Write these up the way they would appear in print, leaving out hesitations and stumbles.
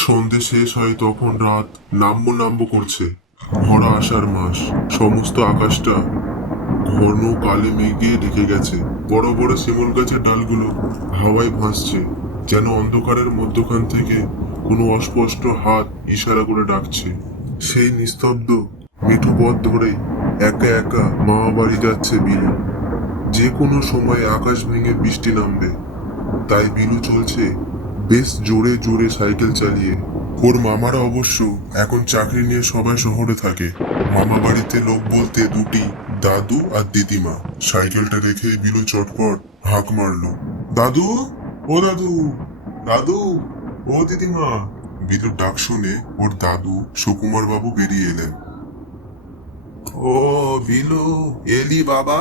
সন্ধে শেষ হয় তখন রাত নামবো নামবো করছে। ভরা আষাঢ় মাস, সমস্ত আকাশটা ঘন কালে মেঘে ঢেকে গেছে। বড় বড় শিমুল গাছের ডালগুলো হাওয়ায় ভাসছে, যেন অন্ধকারের মধ্যখান থেকে কোনো অস্পষ্ট হাত ইশারা করে ডাকছে। সেই নিস্তব্ধ মিঠু পথ ধরে একা একা মামা বাড়ি যাচ্ছে বিলু। যে কোনো সময় আকাশ ভেঙে বৃষ্টি নামবে, তাই বিলু চলছে বেশ জোরে জোরে সাইকেল চালিয়ে। ওর মামারা অবশ্য এখন চাকরি নিয়ে সবাই শহরে থাকে। মামা বাড়িতে লোক বলতে দুটি, দাদু আর দিদিমা। সাইকেলটা রেখে বিলু চটপট হাঁক মারলো, দাদু, ও দাদু, দাদু, ও দিদিমা। বিলুর ডাক শুনে ওর দাদু সুকুমার বাবু বেরিয়ে এলেন। ও বিলু, এলি বাবা,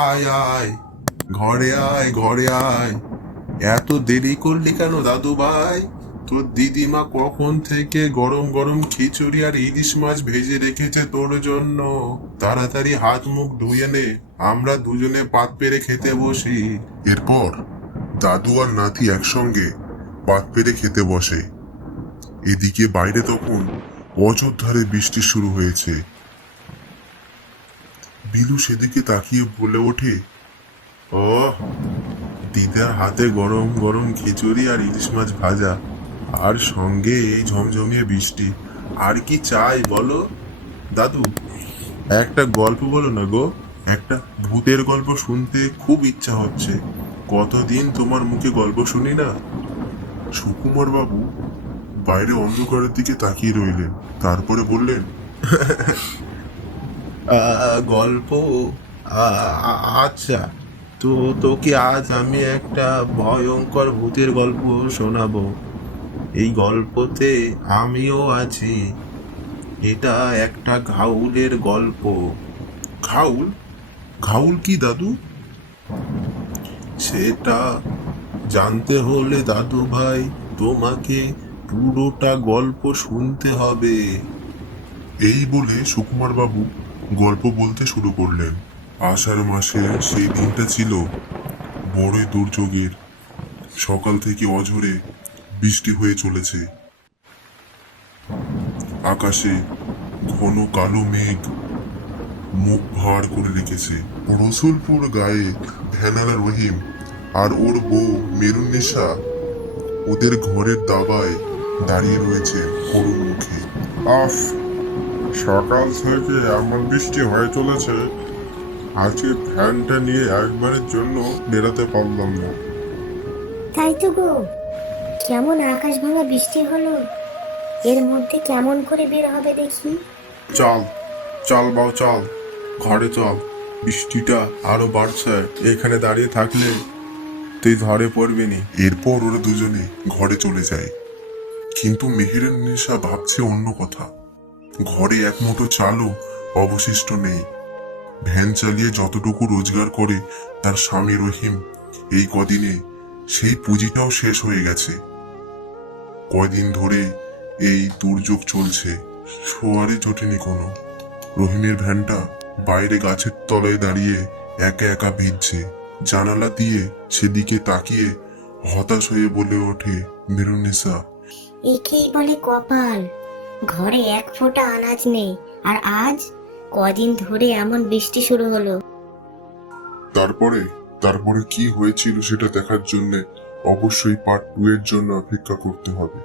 আয় আয়, ঘরে আয়, ঘরে আয়। এত দেরি করলি কেন দাদু ভাই? তোর দিদিমা কখন থেকে গরম গরম খিচুড়ি আর ইলিশ মাছ ভেজে রেখেছে তোর জন্য। তাড়াতাড়ি হাত মুখ ধুয়ে নে, আমরা দুজনে পাত পেরে খেতে বসি। এরপর দাদু আর নাতি একসঙ্গে পাত পেরে খেতে বসে। এদিকে বাইরে তখন অযোধ্যারে বৃষ্টি শুরু হয়েছে। বিলু সেদিকে তাকিয়ে বলে ওঠে, ও দিদার হাতে গরম গরম খিচুড়ি আর ইলিশ মাছ ভাজা, আর সঙ্গে এই ঝমঝমিয়ে বৃষ্টি। আর কি চাই বলো? দাদু, একটা গল্প বলো না গো, একটা ভূতের গল্প শুনতে খুব ইচ্ছা হচ্ছে। কতদিন তোমার মুখে গল্প শুনি না। সুকুমার বাবু বাইরে অন্ধকারের দিকে তাকিয়ে রইলেন, তারপরে বললেন, গল্প, আচ্ছা, তো তোকে আজ আমি একটা ভয়ঙ্কর ভূতের গল্প শোনাবো। এই গল্পতে আমিও আছি। এটা একটা ঘাউলের গল্প। ঘাউল? ঘাউল কি দাদু? সেটা জানতে হলে দাদু ভাই তোমাকে পুরোটা গল্প শুনতে হবে। এই বলে সুকুমার বাবু গল্প বলতে শুরু করলেন। আষাঢ় মাসে সেই দিনটা ছিল বড়ই দুর্যোগের। সকাল থেকে অঝোরে বৃষ্টি হয়ে চলেছে। আকাশে ঘন কালো মেঘ মুখ ভার করে রেখেছে। রসুলপুর গায়ে ভ্যানালা রহিম আর ওর বউ মেরুন্নেসা ওদের ঘরের দাবায় দাঁড়িয়ে রয়েছে করুণ মুখে। আফ, সকাল থেকে এমন বৃষ্টি হয়ে চলেছে, আজকে ফ্যানটা নিয়ে একবারের জন্য বেরোতে পারলাম না। তাই তো গো, কেমন আকাশ ভাঙা বৃষ্টি হলো। এর মধ্যে কেমন করে বের হবে দেখি। চল চল বাউ, চল ঘরে চল, বৃষ্টিটা আরো বাড়ছে, এখানে দাঁড়িয়ে থাকলে তুই ধরে পড়বি নি। এরপর ওরা দুজনে ঘরে চলে যায়। কিন্তু মেহেরের নেশা ভাবছে অন্য কথা। ঘরে এক মুঠো চালও অবশিষ্ট নেই। ভ্যান চালিয়ে যতটুকু রোজগার করে তার স্বামী রহিম, এই কদিনে সেই পুঁজিটাও শেষ হয়ে গেছে। কয়দিন ধরে এই দুর্যোগ চলছে, শোয়ারে জোটেনি কোনো। রহিমের ভ্যানটা বাইরে গাছের তলায় দাঁড়িয়ে একা একা ভিজছে। জানালা দিয়ে সেদিকে তাকিয়ে হতাশ হয়ে বলে ওঠে মেরুন্নেসা, একেই বলে কপাল, ঘরে এক ফোঁটা আনাজ নেই, আর আজ কদিন ধরে এমন বৃষ্টি শুরু হলো। তারপরে তারপরে কি হয়েছিল সেটা দেখার জন্য অবশ্যই পার্ট 2 এর জন্য অপেক্ষা করতে হবে।